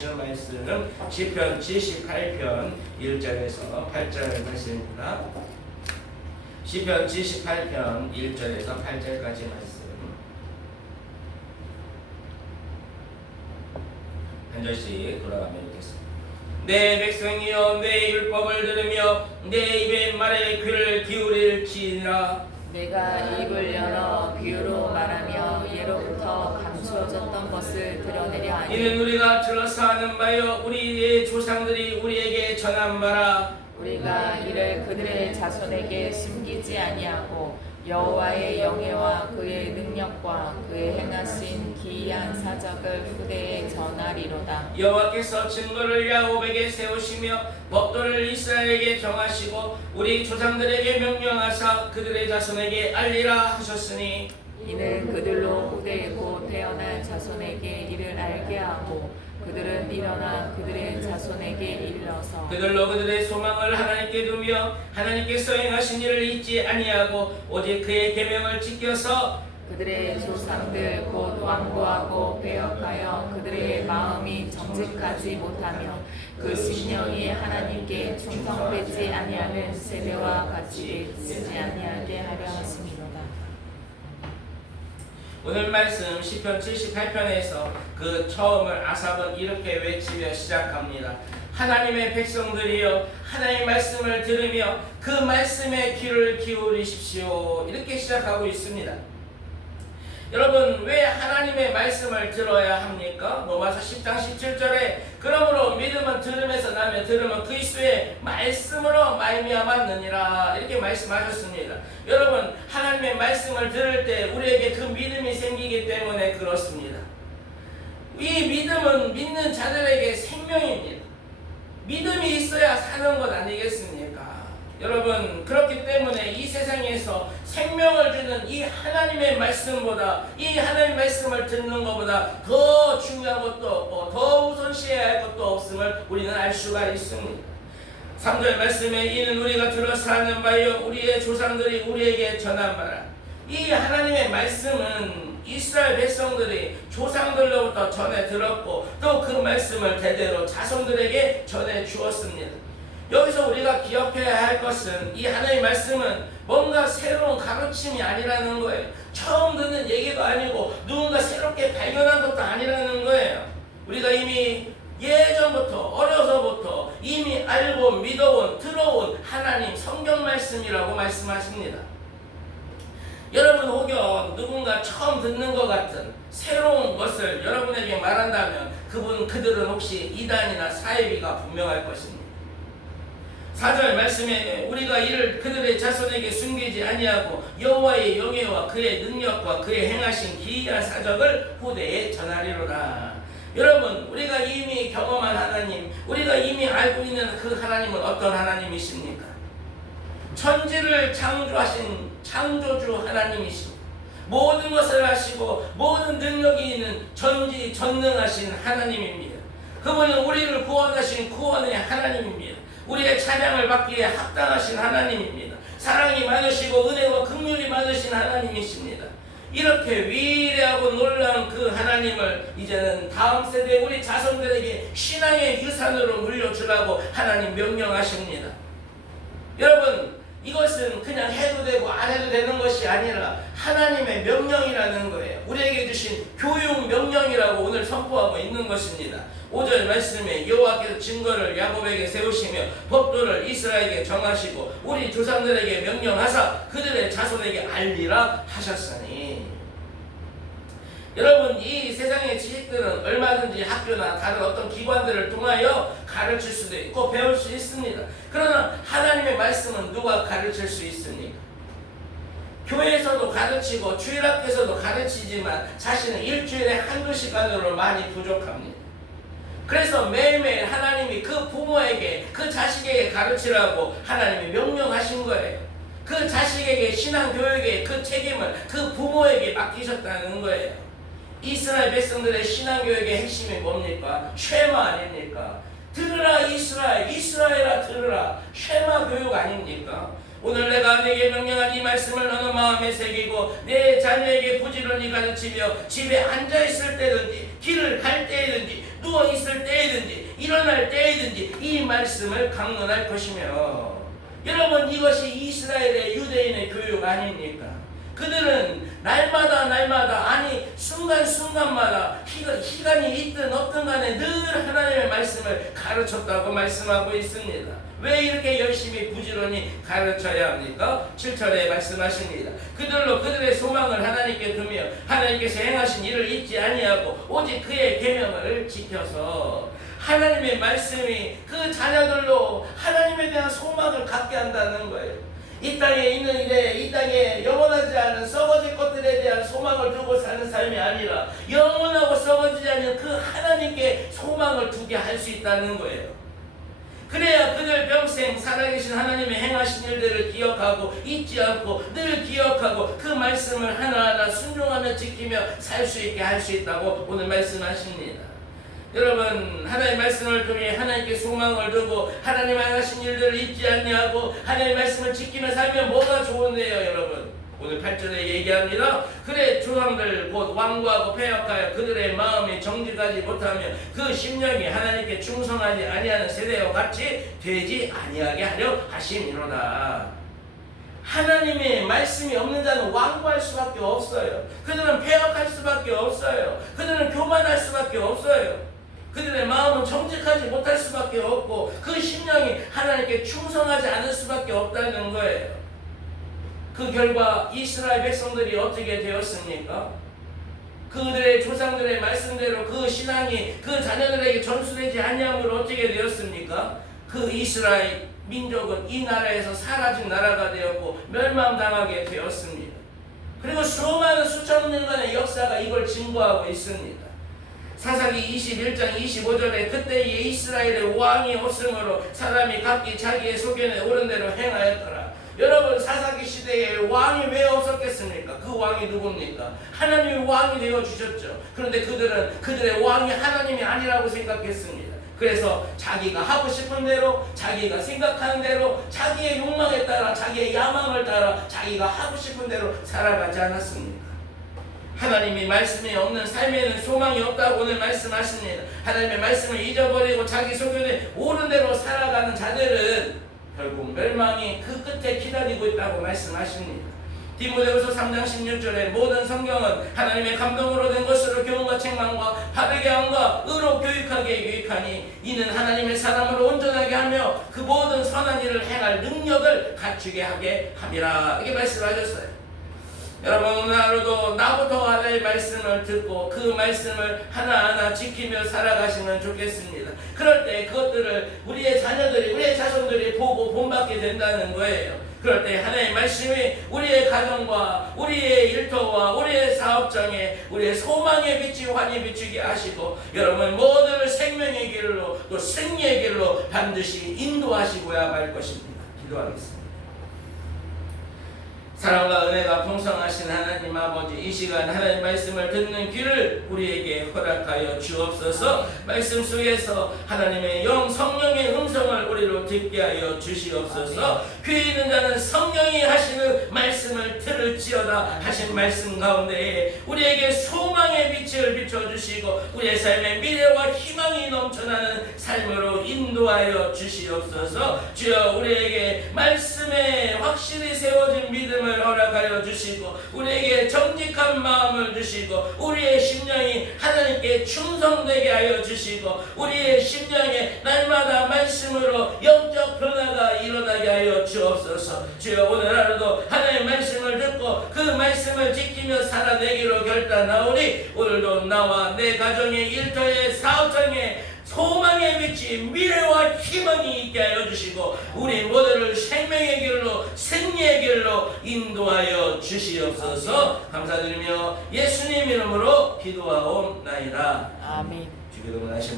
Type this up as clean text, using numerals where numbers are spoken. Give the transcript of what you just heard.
말씀은 시편 78편 1절에서 8절 말씀입니다. 시편 78편 1절에서 8절까지 말씀 한 절씩 돌아가며 읽겠습니다. 내 백성이여 내 율법을 들으며 내 입의 말에 귀를 기울일지니라. 내가 입을 열어 비유로 말하며 예로부터 감추어졌던 것을 드러내려 하니 이는 우리가 들어서 아는 바요 우리의 조상들이 우리에게 전한 바라. 우리가 이를 그들의 자손에게 숨기지 아니하고 여호와의 영예와 그의 능력과 그의 행하신 기이한 사적을 후대에 전하리로다. 여호와께서 증거를 야곱에게 세우시며 법도를 이스라엘에게 정하시고 우리 조상들에게 명령하사 그들의 자손에게 알리라 하셨으니 이는 그들로 후대에 곧 태어날 자손에게 이를 알게 하고 그들은 일어나 그들의 자손에게 이르러서 그들로 그들의 소망을 하나님께 두며 하나님께서 행하신 일을 잊지 아니하고 오직 그의 계명을 지켜서 그들의 조상들 곧 완고하고 배역하여 그들의 마음이 정직하지 못하며 그 심령이 하나님께 충성되지 아니하는 세대와 같이 쓰지 아니하게 하려 하심이로다. 오늘 말씀 시편 78편에서 그 처음을 아삽은 이렇게 외치며 시작합니다. 하나님의 백성들이여 하나님의 말씀을 들으며 그 말씀에 귀를 기울이십시오. 이렇게 시작하고 있습니다. 여러분, 왜 하나님의 말씀을 들어야 합니까? 로마서 10장 17절에 그러므로 믿음은 들음에서 나며 들음은 그리스도의 말씀으로 말미암았느니라 이렇게 말씀하셨습니다. 여러분, 하나님의 말씀을 들을 때 우리에게 그 믿음이 생기기 때문에 그렇습니다. 이 믿음은 믿는 자들에게 생명입니다. 믿음이 있어야 사는 것 아니겠습니까? 여러분, 그렇기 때문에 이 세상에서 생명을 주는 이 하나님의 말씀보다 이 하나님의 말씀을 듣는 것보다 더 중요한 것도 없고 더 우선시해야 할 것도 없음을 우리는 알 수가 있습니다. 3절 말씀에 이는 우리가 들어서 아는 바요 우리의 조상들이 우리에게 전한 바라. 이 하나님의 말씀은 이스라엘 백성들이 조상들로부터 전해 들었고 또 그 말씀을 대대로 자손들에게 전해 주었습니다. 여기서 우리가 기억해야 할 것은 이 하나님의 말씀은 뭔가 새로운 가르침이 아니라는 거예요. 처음 듣는 얘기도 아니고 누군가 새롭게 발견한 것도 아니라는 거예요. 우리가 이미 예전부터 어려서부터 이미 알고 믿어온 들어온 하나님 성경 말씀이라고 말씀하십니다. 여러분 혹여 누군가 처음 듣는 것 같은 새로운 것을 여러분에게 말한다면 그들은 혹시 이단이나 사이비가 분명할 것입니다. 4절 말씀에 우리가 이를 그들의 자손에게 숨기지 아니하고 여호와의 영예와 그의 능력과 그의 행하신 기이한 사적을 후대에 전하리로다. 여러분, 우리가 이미 경험한 하나님, 우리가 이미 알고 있는 그 하나님은 어떤 하나님이십니까? 천지를 창조하신 창조주 하나님이십니다. 모든 것을 하시고 모든 능력이 있는 전지전능하신 하나님입니다. 그분은 우리를 구원하신 구원의 하나님입니다. 우리의 찬양을 받기에 합당하신 하나님입니다. 사랑이 많으시고 은혜와 긍휼이 많으신 하나님이십니다. 이렇게 위대하고 놀라운 그 하나님을 이제는 다음 세대 우리 자손들에게 신앙의 유산으로 물려주라고 하나님 명령하십니다. 여러분, 이것은 그냥 해도 되고 안 해도 되는 것이 아니라 하나님의 명령이라는 거예요. 우리에게 주신 교육 명령이라고 오늘 선포하고 있는 것입니다. 5절 말씀에 여호와께서 증거를 야곱에게 세우시며 법도를 이스라엘에게 정하시고 우리 조상들에게 명령하사 그들의 자손에게 알리라 하셨으니. 여러분, 이 세상의 지식들은 얼마든지 학교나 다른 어떤 기관들을 통하여 가르칠 수도 있고 배울 수 있습니다. 그러나 하나님의 말씀은 누가 가르칠 수 있습니까? 교회에서도 가르치고 주일학교에서도 가르치지만 자신은 일주일에 한두 시간으로 많이 부족합니다. 그래서 매일매일 하나님이 그 부모에게 그 자식에게 가르치라고 하나님이 명령하신 거예요. 그 자식에게 신앙교육의 그 책임을 그 부모에게 맡기셨다는 거예요. 이스라엘 백성들의 신앙교육의 핵심이 뭡니까? 쉐마 아닙니까? 들으라 이스라엘, 이스라엘아 들으라. 쉐마 교육 아닙니까? 오늘 내가 내게 명령한 이 말씀을 너는 마음에 새기고 내 자녀에게 부지런히 가르치며 집에 앉아있을 때든지 길을 갈 때든지 누워 있을 때이든지 일어날 때이든지 이 말씀을 강론할 것이며, 여러분 이것이 이스라엘의 유대인의 교육 아닙니까? 그들은 날마다 아니 순간순간마다 시간이 있든 없든 간에 늘 하나님의 말씀을 가르쳤다고 말씀하고 있습니다. 왜 이렇게 열심히 부지런히 가르쳐야 합니까? 7절에 말씀하십니다. 그들로 그들의 소망을 하나님께 두며 하나님께서 행하신 일을 잊지 아니하고 오직 그의 계명을 지켜서, 하나님의 말씀이 그 자녀들로 하나님에 대한 소망을 갖게 한다는 거예요. 이 땅에 있는 일에, 이 땅에 영원하지 않은 썩어질 것들에 대한 소망을 두고 사는 삶이 아니라 영원하고 썩어지지 않는 그 하나님께 소망을 두게 할 수 있다는 거예요. 그래야 그들 평생 살아계신 하나님의 행하신 일들을 기억하고 잊지 않고 늘 기억하고 그 말씀을 하나하나 순종하며 지키며 살 수 있게 할 수 있다고 오늘 말씀하십니다. 여러분, 하나님의 말씀을 통해 하나님께 소망을 두고 하나님 행하신 일들을 잊지 아니하고 하나님의 말씀을 지키며 살면 뭐가 좋은데요, 여러분? 오늘 8절에 얘기합니다. 그래 조상들 곧 완고하고 패역하여 그들의 마음이 정직하지 못하며 그 심령이 하나님께 충성하지 아니하는 세대와 같이 되지 아니하게 하려 하심이로다. 하나님의 말씀이 없는 자는 완고할 수밖에 없어요. 그들은 패역할 수밖에 없어요. 그들은 교만할 수밖에 없어요. 그들의 마음은 정직하지 못할 수밖에 없고 그 심령이 하나님께 충성하지 않을 수밖에 없다는 거예요. 그 결과 이스라엘 백성들이 어떻게 되었습니까? 그들의 조상들의 말씀대로 그 신앙이 그 자녀들에게 전수되지 아니함으로 어떻게 되었습니까? 그 이스라엘 민족은 이 나라에서 사라진 나라가 되었고 멸망당하게 되었습니다. 그리고 수많은 수천 년간의 역사가 이걸 증거하고 있습니다. 사사기 21장 25절에 그때에 이스라엘의 왕이 없으므로 사람이 각기 자기의 소견에 옳은 대로 행하였더라. 여러분, 사사기 시대에 왕이 왜 없었겠습니까? 그 왕이 누굽니까? 하나님이 왕이 되어주셨죠. 그런데 그들은 그들의 왕이 하나님이 아니라고 생각했습니다. 그래서 자기가 하고 싶은 대로, 자기가 생각하는 대로, 자기의 욕망에 따라, 자기의 야망을 따라 자기가 하고 싶은 대로 살아가지 않았습니까? 하나님이 말씀이 없는 삶에는 소망이 없다고 오늘 말씀하십니다. 하나님의 말씀을 잊어버리고 자기 소견에 옳은 대로 살아가는 자들은 결국 멸망이 그 끝에 기다리고 있다고 말씀하십니다. 디모데후서 3장 16절에 모든 성경은 하나님의 감동으로 된 것으로 교훈과 책망과 바르게 함과 의로 교육하기에 유익하니 이는 하나님의 사람을 온전하게 하며 그 모든 선한 일을 행할 능력을 갖추게 하게 함이라. 이렇게 말씀하셨어요. 여러분, 오늘 하루도 나부터 하나의 말씀을 듣고 그 말씀을 하나하나 지키며 살아가시면 좋겠습니다. 그럴 때 그것들을 우리의 자녀들이, 우리의 자손들이 보고 본받게 된다는 거예요. 그럴 때 하나님의 말씀이 우리의 가정과 우리의 일터와 우리의 사업장에 우리의 소망의 빛이 환히 비추게 하시고 여러분 모두를 생명의 길로 또 승리의 길로 반드시 인도하시고야 말 것입니다. 기도하겠습니다. 사랑과 은혜가 풍성하신 하나님 아버지, 이 시간 하나님 말씀을 듣는 귀를 우리에게 허락하여 주옵소서. 말씀 속에서 하나님의 영 성령의 음성을 우리로 듣게 하여 주시옵소서. 귀 있는 자는 성령이 하시는 말씀을 들을지어다 하신 말씀 가운데 우리에게 소망의 빛을 비춰주시고 우리의 삶의 미래와 희망이 넘쳐나는 삶으로 인도하여 주시옵소서. 주여, 우리에게 말씀에 확실히 세워진 믿음을 허락하여 주시고 우리에게 정직한 마음을 주시고 우리의 심령이 하나님께 충성되게 하여 주시고 우리의 심령에 날마다 말씀으로 영적 변화가 일어나게 하여 주옵소서. 주여, 오늘 하루도 하나님의 말씀을 듣고 그 말씀을 지키며 살아내기로 결단하오니 오늘도 나와 내 가정의 일터의 사업장에 소망의 빛이 미래와 희망이 있게 하여 주시고 우리 모두를 생명의 길로 승리의 길로 인도하여 주시옵소서. 감사드리며 예수님 이름으로 기도하옵나이다. 아멘. 주기도문 하시면